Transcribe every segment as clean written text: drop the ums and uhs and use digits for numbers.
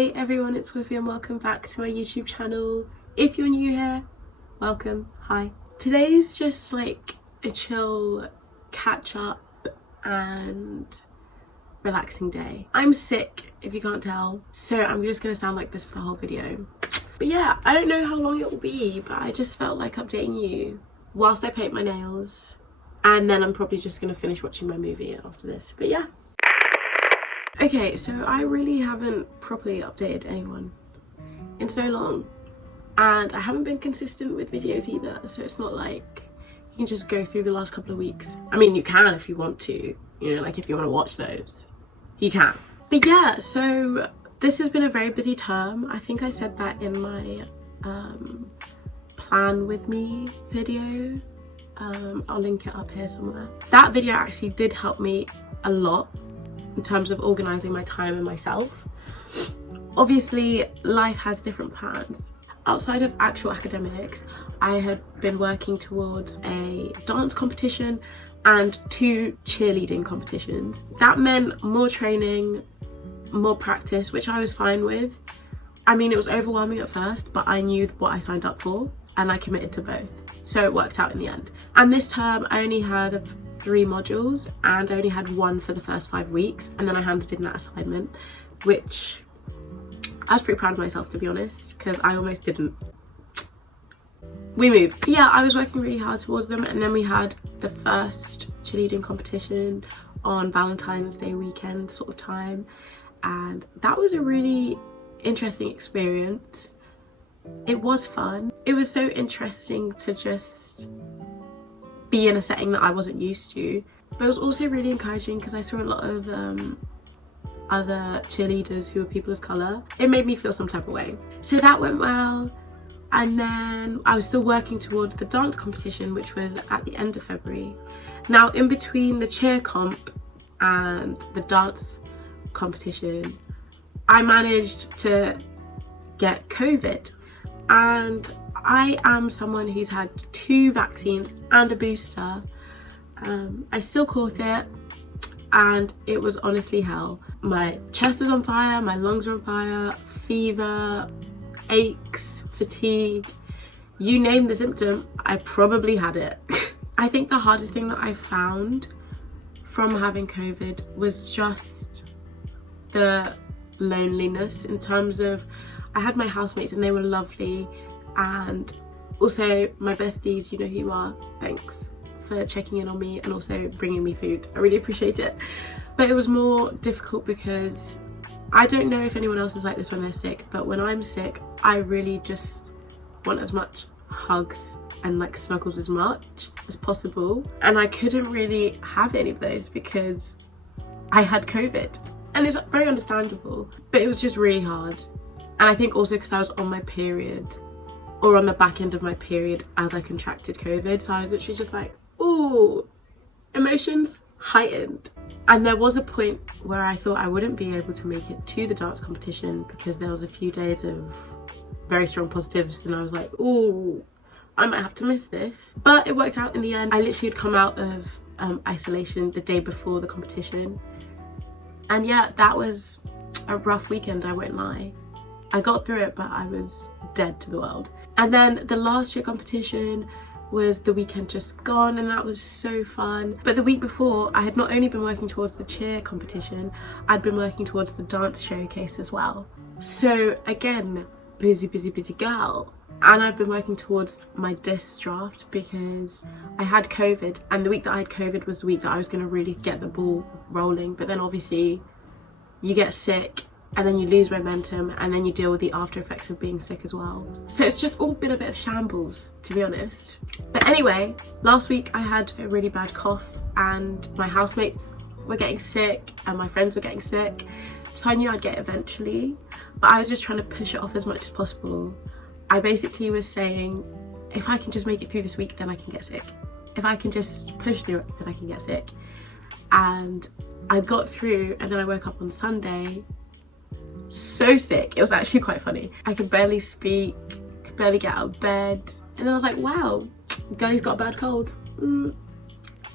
Hey everyone, it's Wiffy and welcome back to my YouTube channel. If you're new here, welcome, hi. Today's just like a chill catch up and relaxing day. I'm sick, if you can't tell, so I'm just gonna sound like this for the whole video. But yeah, I don't know how long it will be, but I just felt like updating you whilst I paint my nails, and then I'm probably just gonna finish watching my movie after this, but yeah. Okay, so I really haven't properly updated anyone in so long, and I haven't been consistent with videos either, so it's not like you can just go through the last couple of weeks. I mean, you can if you want to, you know, like if you want to watch those, you can. But yeah, so this has been a very busy term. I think I said that in my plan with me video. I'll link it up here somewhere. That video actually did help me a lot in terms of organising my time and myself. Obviously, life has different plans. Outside of actual academics, I had been working towards a dance competition and 2 cheerleading competitions. That meant more training, more practice, which I was fine with. I mean, it was overwhelming at first, but I knew what I signed up for and I committed to both. So it worked out in the end. And this term, I only had 3 modules and I only had 1 for the first 5 weeks, and then I handed in that assignment, which I was pretty proud of myself, to be honest, because I almost didn't. We moved. But yeah, I was working really hard towards them, and then we had the first cheerleading competition on Valentine's Day weekend sort of time, and that was a really interesting experience. It was fun. It was so interesting to just be in a setting that I wasn't used to, but it was also really encouraging because I saw a lot of other cheerleaders who were people of colour. It made me feel some type of way. So that went well, and then I was still working towards the dance competition, which was at the end of February. Now, in between the cheer comp and the dance competition, I managed to get COVID, and I am someone who's had 2 vaccines and a booster. I still caught it, and it was honestly hell. My chest was on fire, my lungs were on fire, fever, aches, fatigue, you name the symptom, I probably had it. I think the hardest thing that I found from having COVID was just the loneliness, in terms of I had my housemates and they were lovely, and also my besties, you know who you are, thanks for checking in on me and also bringing me food, I really appreciate it. But it was more difficult because I don't know if anyone else is like this when they're sick, but when I'm sick I really just want as much hugs and like snuggles as much as possible, and I couldn't really have any of those because I had COVID, and it's very understandable, but it was just really hard. And I think also because I was on my period, or on the back end of my period as I contracted COVID, so I was literally just like, ooh, emotions heightened. And there was a point where I thought I wouldn't be able to make it to the dance competition because there was a few days of very strong positives, and I was like, ooh, I might have to miss this. But it worked out in the end. I literally had come out of isolation the day before the competition, and yeah, that was a rough weekend, I won't lie. I got through it, but I was dead to the world. And then the last cheer competition was the weekend just gone, and that was so fun. But the week before, I had not only been working towards the cheer competition, I'd been working towards the dance showcase as well. So again, busy girl. And I've been working towards my disc draft because I had COVID, and the week that I had COVID was the week that I was going to really get the ball rolling. But then obviously you get sick, and then you lose momentum, and then you deal with the after effects of being sick as well. So it's just all been a bit of shambles, to be honest. But anyway, last week I had a really bad cough, and my housemates were getting sick and my friends were getting sick, so I knew I'd get it eventually, but I was just trying to push it off as much as possible. I basically was saying, if I can just make it through this week, then I can get sick. If I can just push through it, then I can get sick. And I got through, and then I woke up on Sunday so sick. It was actually quite funny. I could barely speak, could barely get out of bed, and then I was like, wow, girlie's got a bad cold. And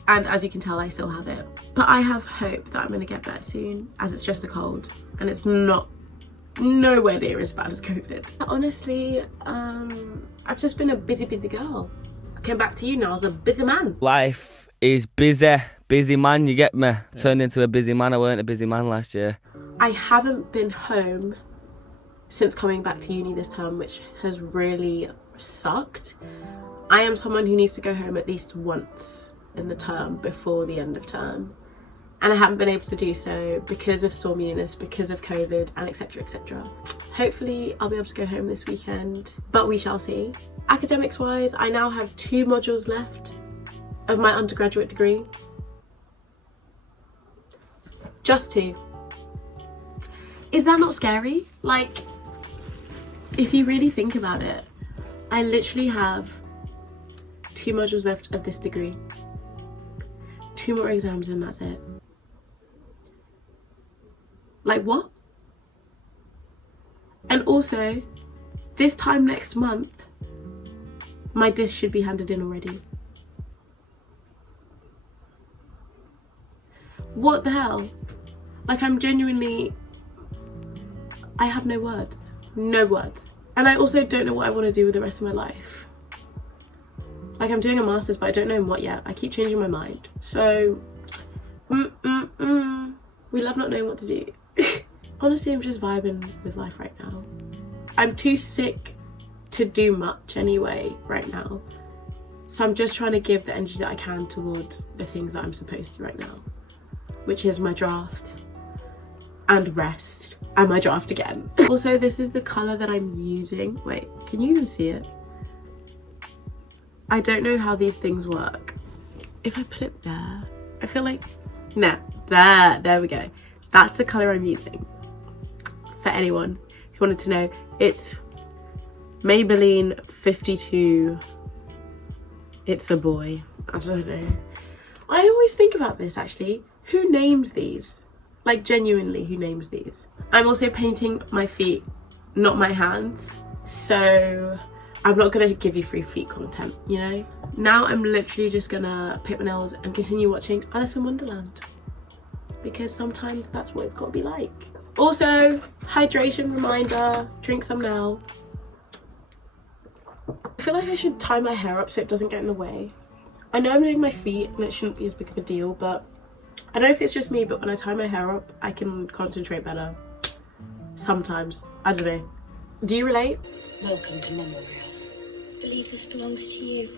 as you can tell, I still have it, but I have hope that I'm gonna get better soon, as it's just a cold and it's not nowhere near as bad as COVID. Honestly, I've just been a busy girl. I came back to you now as a busy man. Life is busy man, you get me? Turned into a busy man. I weren't a busy man last year. I haven't been home since coming back to uni this term, which has really sucked. I am someone who needs to go home at least once in the term before the end of term, and I haven't been able to do so because of Storm Eunice, because of COVID, and etc, etc. Hopefully I'll be able to go home this weekend, but we shall see. Academics wise, I now have 2 modules left of my undergraduate degree. Just 2. Is that not scary? Like, if you really think about it, I literally have 2 modules left of this degree. 2 more exams and that's it. Like, what? And also, this time next month, my disc should be handed in already. What the hell? Like, I'm genuinely, I have no words. No words. And I also don't know what I want to do with the rest of my life. Like, I'm doing a master's, but I don't know in what yet. I keep changing my mind. So, we love not knowing what to do. Honestly, I'm just vibing with life right now. I'm too sick to do much anyway right now. So I'm just trying to give the energy that I can towards the things that I'm supposed to right now, which is my draft and rest and my draft again. Also, this is the colour that I'm using. Wait, can you even see it? I don't know how these things work. If I put it there, I feel like, nah, there we go. That's the colour I'm using. For anyone who wanted to know, it's Maybelline 52. It's a boy. I don't know. I always think about this actually. Who names these? Like, genuinely, who names these? I'm also painting my feet, not my hands. So I'm not gonna give you free feet content, you know? Now I'm literally just gonna paint my nails and continue watching Alice in Wonderland, because sometimes that's what it's gotta be like. Also, hydration reminder, drink some now. I feel like I should tie my hair up so it doesn't get in the way. I know I'm doing my feet and it shouldn't be as big of a deal, but I don't know if it's just me, but when I tie my hair up, I can concentrate better. Sometimes. I don't know. Do you relate? Welcome to Memorial. I believe this belongs to you.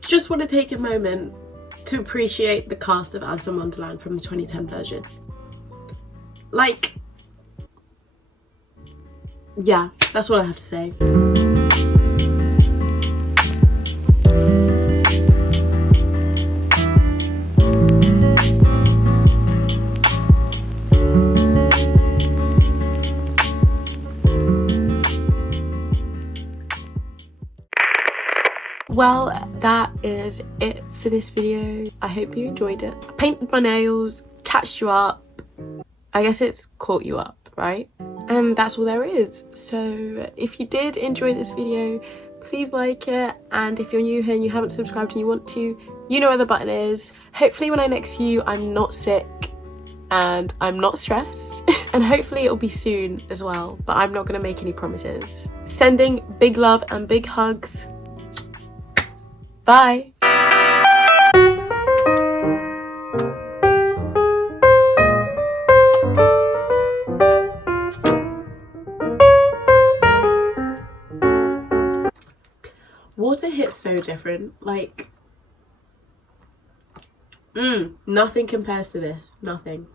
Just want to take a moment to appreciate the cast of Alice in Wonderland from the 2010 version. Like, yeah, that's what I have to say. Well, that is it for this video. I hope you enjoyed it. I painted my nails, catched you up. I guess it's caught you up, right? And that's all there is. So if you did enjoy this video, please like it. And if you're new here and you haven't subscribed and you want to, you know where the button is. Hopefully when I next see you, I'm not sick and I'm not stressed. And hopefully it'll be soon as well, but I'm not gonna make any promises. Sending big love and big hugs. Bye. Water hits so different. Like, nothing compares to this. Nothing.